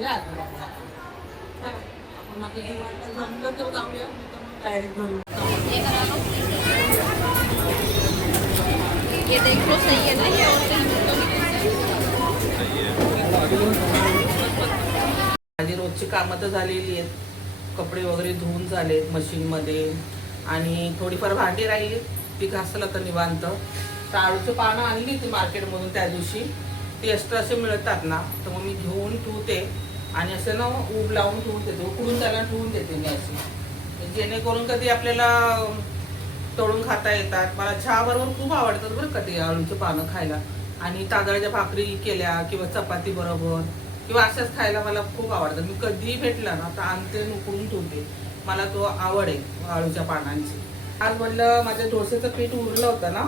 ये देख लो सही है ना ये और माझी रोजची कामं तर झालेली आहेत. कपडे वगैरे धुवून झालेत मशीनमध्ये आणि थोडीफार भांडी राहिली ती घासलं तर निवांत. तर आळूची पानं आणली ती मार्केटमधून त्या दिवशी. ती एक्स्ट्रा असे मिळतात ना तर मग मी घेऊन ठेवते आणि असे ना ऊब लावून ठेवून देते, उकडून त्याला ठेवून देते मी अशी, जेणेकरून कधी आपल्याला तळून खाता येतात. मला चहा बरोबर खूप आवडतात बरं कधी आळूची पानं खायला. आणि तांदळाच्या भाकरी केल्या किंवा चपाती बरोबर किंवा अशाच खायला मला खूप आवडतं. मी कधीही भेटला ना तर आणते उकडून ठेवते. मला तो आवड आहे आळूच्या पानांची. आज म्हणलं माझ्या डोसेचं पीठ उरलं होतं ना,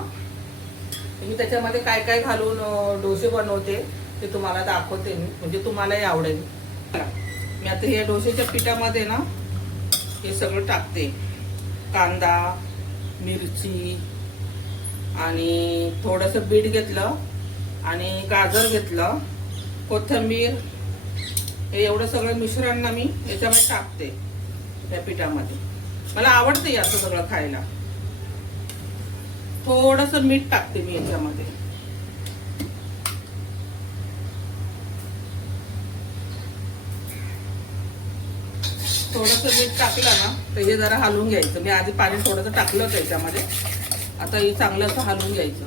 मी त्याच्यामध्ये काय काय घालून डोसे बनवते ते तुम्हाला दाखवते मी, म्हणजे तुम्हालाही आवडेल. मी आता या डोसेच्या पिठामध्ये ना हे सगळं टाकते. कांदा, मिरची आणि थोडंसं बीट घेतलं आणि गाजर घेतलं, कोथिंबीर, हे एवढं सगळं मिश्रण ना मी याच्यामध्ये टाकते त्या पिठामध्ये. मला आवडते असं सगळं खायला. थोडंसं मीठ टाकते मी याच्यामध्ये. थोडंसं मीठ टाकलं ना तर हे जरा हलवून घ्यायचं. मी आधी पाणी थोडंसं टाकलं होतं याच्यामध्ये. आता हे चांगलं असं हलवून घ्यायचं.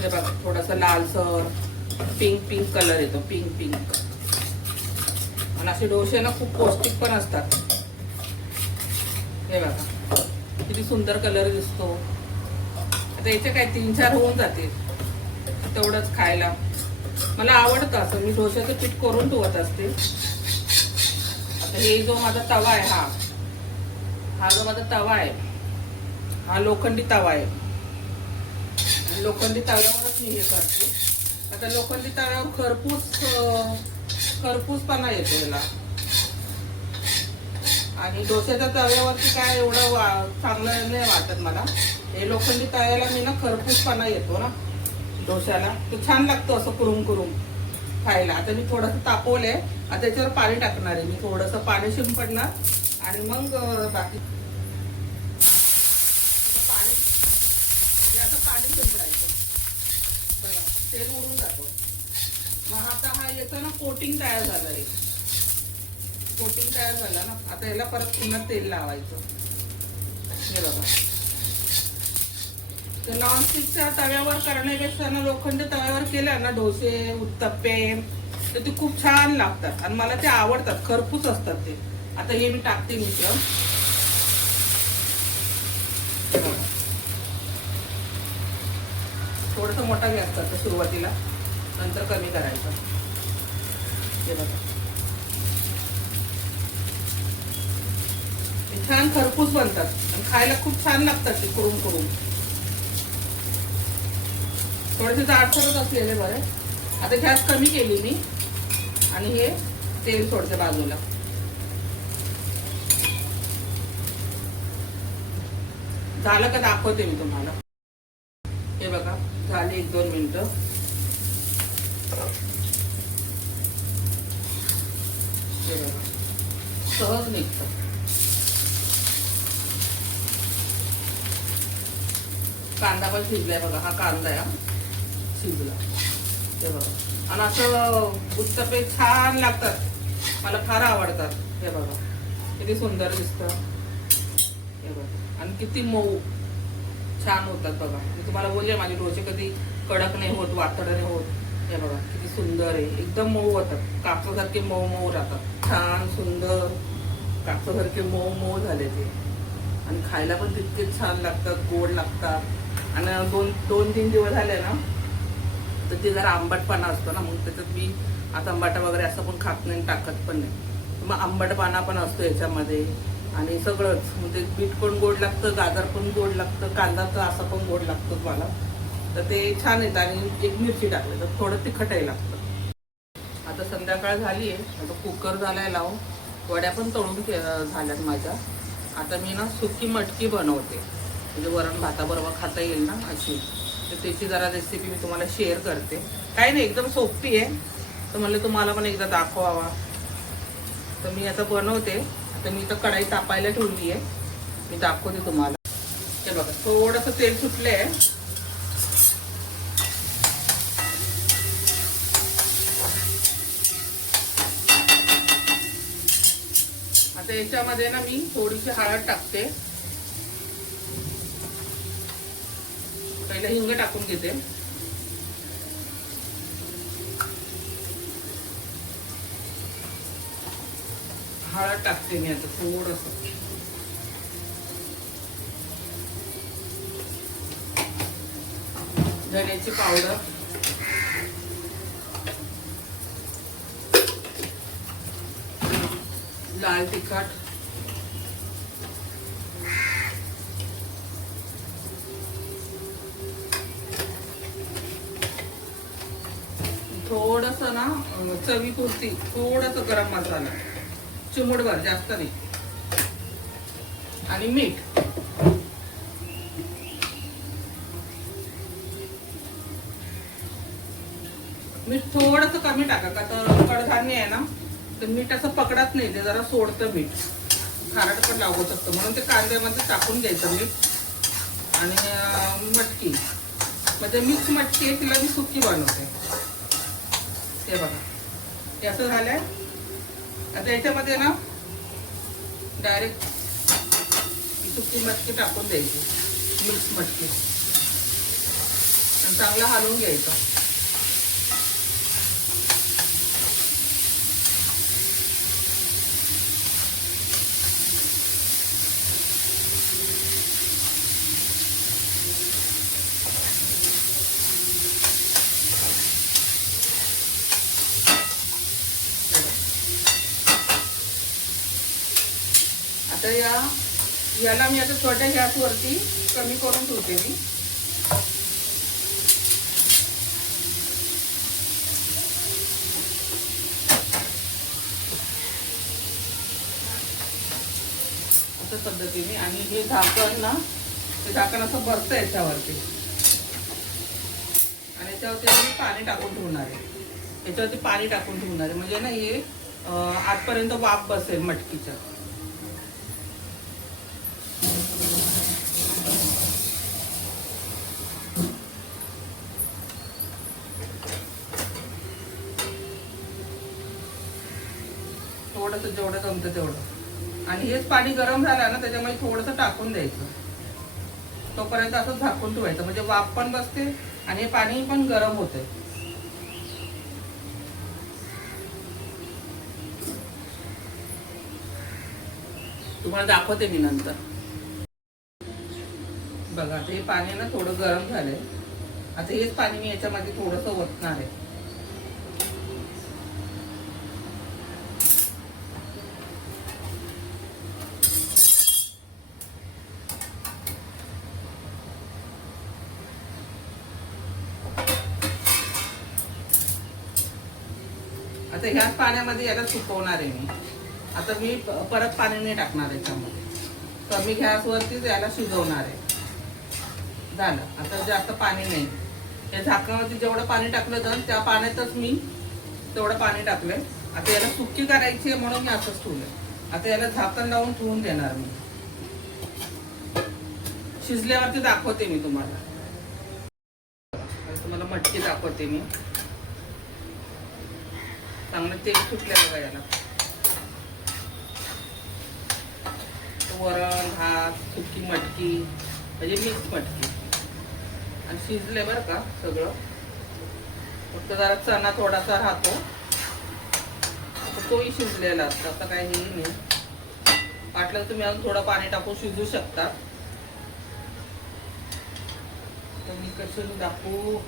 हे बघा थोडासा लालसर पिंक कलर येतो, पिंक. आणि असे डोसे ना खूप पौष्टिक पण असतात. हे बघा किती सुंदर कलर दिसतो. आता याचे काय 3-4 होऊन जाते तेवढंच खायला. मला आवडतं असं. मी डोश्याचं पीठ करून ठेवत असते. आता हे जो माझा तवा आहे हा जो माझा तवा आहे हा लोखंडी तवा आहे. लोखंडी तव्यावरच मी हे करते. आता लोखंडी तव्यावर खरपूसपणा येतो याला. आणि डोश्याच्या तव्यावरती काय एवढं चांगलं नाही वाटत मला. हे लोखंडी तव्याला मी ना खरपूसपणा येतो ना डोश्याला, तो छान लागतो असं कुरुम खायला. आता मी थोडंसं तापवलंय. आता त्याच्यावर पाणी टाकणार आहे मी. थोडंसं पाणी शिंपडणार आणि मग बाकी पाणी शिंपडायचं. बघा तेल उडून जातो. मग आता हा याचं ना कोटिंग तयार झालं आहे. कोटिंग तयार झालं ना, आता याला परत पुन्हा तेल लावायचं. हे बघा, तर नॉनस्टिकच्या तव्यावर करण्यापेक्षा ना लोखंडी तव्यावर केल्या ना डोसे, उत्तप्पे, तर ते खूप छान लागतात आणि मला ते आवडतात. खरपूस असतात ते. आता हे मी टाकते मिश्रण. थोडंसं मोठा गॅस करतो सुरुवातीला, नंतर कमी करायचं. हे बघा छान खरपूस बनतात आणि खायला खूप छान लागतात ते कुरुम. थोडेसे जाडसरच असलेले बरे. आता गॅस कमी केली मी आणि हे तेल थोडसे बाजूला. झालं का दाखवते मी तुम्हाला. हे बघा झाले 1-2 मिनिटं. हे बघा सहज निघतं. कांदा पण शिजलाय बघा. हा कांदा आहे शिजला. हे बघा. आणि असं उत्तप्पे छान लागतात. मला फार आवडतात. हे बघा किती सुंदर दिसतं. हे बघा आणि किती मऊ छान होतात बघा. मी तुम्हाला बोलले माझे डोसे कधी कडक नाही होत, वातड नाही होत. हे बघा किती सुंदर आहे. एकदम मऊ होतात. कापसासारखे मऊ राहतात. छान सुंदर कापसासारखे मऊ झाले ते. आणि खायला पण तितके छान लागतात, गोड लागतात. आणि 2-3 दिवस झाले ना तर ते जरा आंबटपणा असतो ना, मग त्याच्यात मी आता आंबाटा वगैरे असं पण खात नाही, टाकत पण नाही. मग आंबटपणा पण असतो याच्यामध्ये आणि सगळंच. म्हणजे बीट पण गोड लागतं, गाजर पण गोड लागतं, कांदा तर असा पण गोड लागतो मला. तर ते छान येतं. आणि 1 मिरची टाकली तर थोडं तिखटही लागतं. आता संध्याकाळ झाली आहे. आता कुकर झालाय लावून. वड्या पण तळून झाल्यात माझ्या. आता मी ना सुकी मटकी बनवते, म्हणजे वरण भाताबरोबर खाता येईल ना अशी. तर त्याची जरा रेसिपी मी तुम्हाला शेअर करते. काही नाही, एकदम सोपी आहे. तर म्हणलं तुम्हाला पण एकदा दाखवावा. तर मी आता बनवते. आता मी इथं कढाई तापायला ठेवली आहे. मी दाखवते तुम्हाला. हे बघा, थोडंसं तेल सुटलं आहे. आता याच्यामध्ये ना मी थोडीशी हळद टाकते. पहिला हिंग टाकून घेते. हळद टाकते मी आता थोडंसं. धण्याची पावडर, लाल तिखट, थोडंसं ना चवीपुरती थोडंसं गरम मसाला, चिमूटभर, जास्त नाही, आणि मीठ. मीठ थोडंसं कमी टाका, का तर कडधान्य आहे ना, तर मीठ असं पकडत नाही, ते जरा सोडतं मीठ, खारट पण लागू शकतं. म्हणून ते कांद्यामध्ये टाकून घ्यायचं मीठ. आणि मटकी म्हणजे मिक्स मटकी आहे, तिला मी सुकी बनवते. हे बघा, हे असं झालंय. आता याच्यामध्ये ना डायरेक्ट सुकी मटकी टाकून द्यायची, मिक्स मटकी, आणि चांगलं हलवून घ्यायचं. आता याला मी आता छोट्या गॅसवरती कमी करून ठेवते मी. अशा पद्धतीने. आणि हे झाकण ना, ते झाकण असं भरतं याच्यावरती, आणि याच्यावरती मी पाणी टाकून ठेवणार आहे. याच्यावरती पाणी टाकून ठेवणार आहे, म्हणजे ना हे आतपर्यंत वाफ बसेल मटकीच्या. थोडंसं जेवढं जमतं तेवढं. आणि हेच पाणी गरम झालं ना, त्याच्यामुळे थोडंसं टाकून द्यायचं. तोपर्यंत असं झाकून ठेवायचं, म्हणजे वाफ पण बसते आणि हे पाणी पण गरम होते. तुम्हाला दाखवते मी नंतर. बघा, आता हे पाणी ना थोडं गरम झालंय. आता हेच पाणी मी याच्यामध्ये थोडंसं ओतणार आहे. आता ह्याच पाण्यामध्ये याला सुकवणार आहे मी. आता मी परत पाणी नाही टाकणार याच्यामध्ये. कमी गॅसवरतीच याला शिजवणार आहे. झालं, आता जास्त पाणी नाही. या झाकणावरती जेवढं पाणी टाकलं तर त्या पाण्यातच मी तेवढं पाणी टाकलंय. आता याला सुकी करायची आहे म्हणून मी असंच ठेवलंय. आता याला झाकण लावून ठेवून देणार मी. शिजल्यावरती दाखवते मी तुम्हाला. तुम्हाला मटकी दाखवते मी. चांगलं तेल सुटलं बघा याला. वरण, भात, सुकी मटकी, म्हणजे मिक्स मटकी, आणि शिजले बरं का सगळं. फक्त जरा चणा थोडासा राहतो, तोही शिजलेला असतो. आता काही नाही. वाटलं तुम्ही अजून थोडं पाणी टाकून शिजू शकता. तर मी कसं दाखवू.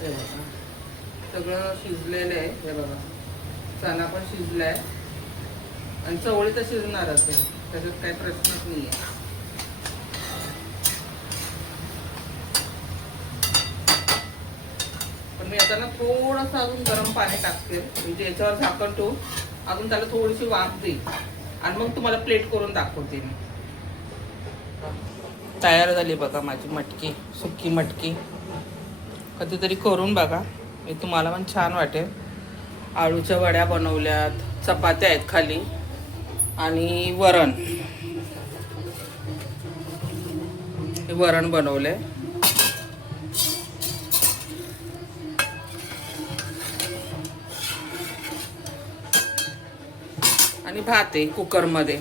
हे बघा, सगळं शिजलेलं आहे. हे बघा, चणा पण शिजलाय, आणि चवळी तर शिजणारच आहे, त्याच्यात काही प्रश्नच नाही आहे. पण मी आता ना थोडंसं अजून गरम पाणी टाकते, म्हणजे याच्यावर झाकण ठेवून अजून त्याला थोडीशी वाफ देईल, आणि मग तुम्हाला प्लेट करून दाखवते मी. तयार झाली बघा माझी मटकी, सुकी मटकी. कधीतरी करून बघा, हे तुम्हाला पण छान वाटेल. आळूच्या वड्या बनवल्यात, चपात्या आहेत खाली आणि वरण बनवलंय. आणि भात आहे कुकरमध्ये.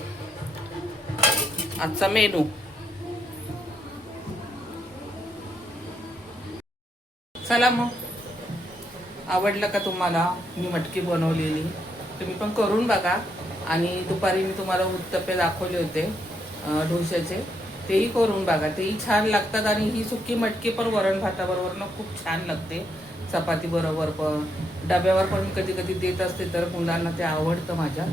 आजचा मेनू. चला मग, आवडलं का तुम्हाला मी मटकी बनवलेली? तुम्ही पण करून बघा. आणि दुपारी मी तुम्हाला उत्तप्पे दाखवले होते डोश्याचे, तेही करून बघा, तेही छान लागतात. आणि ही सुकी मटकी पण वरण भाताबरोबर ना खूप छान लागते, चपाती बरोबर पण. डब्यावर पण मी कधी कधी देत असते, तर मुलांना ते आवडतं माझ्या.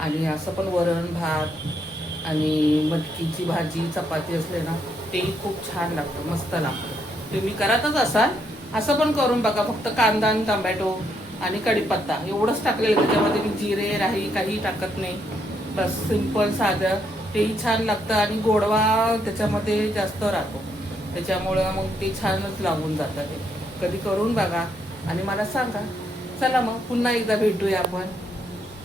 आणि असं पण वरण भात आणि मटकीची भाजी चपाती असले ना, तेही खूप छान लागतं, मस्त लागतं. तुम्ही करतच असाल, असं पण करून बघा. फक्त कांदा आणि टोमॅटो आणि कढीपत्ता एवढंच टाकलेलं, त्याच्यामध्ये मी जिरे राही काही टाकत नाही. बस सिंपल साधं, तेही छान लागतं. आणि गोडवा त्याच्यामध्ये जास्त राहतो, त्याच्यामुळं मग ते छानच लागून जातं. ते कधी करून बघा आणि मला सांगा. चला मग, पुन्हा एकदा भेटूया आपण.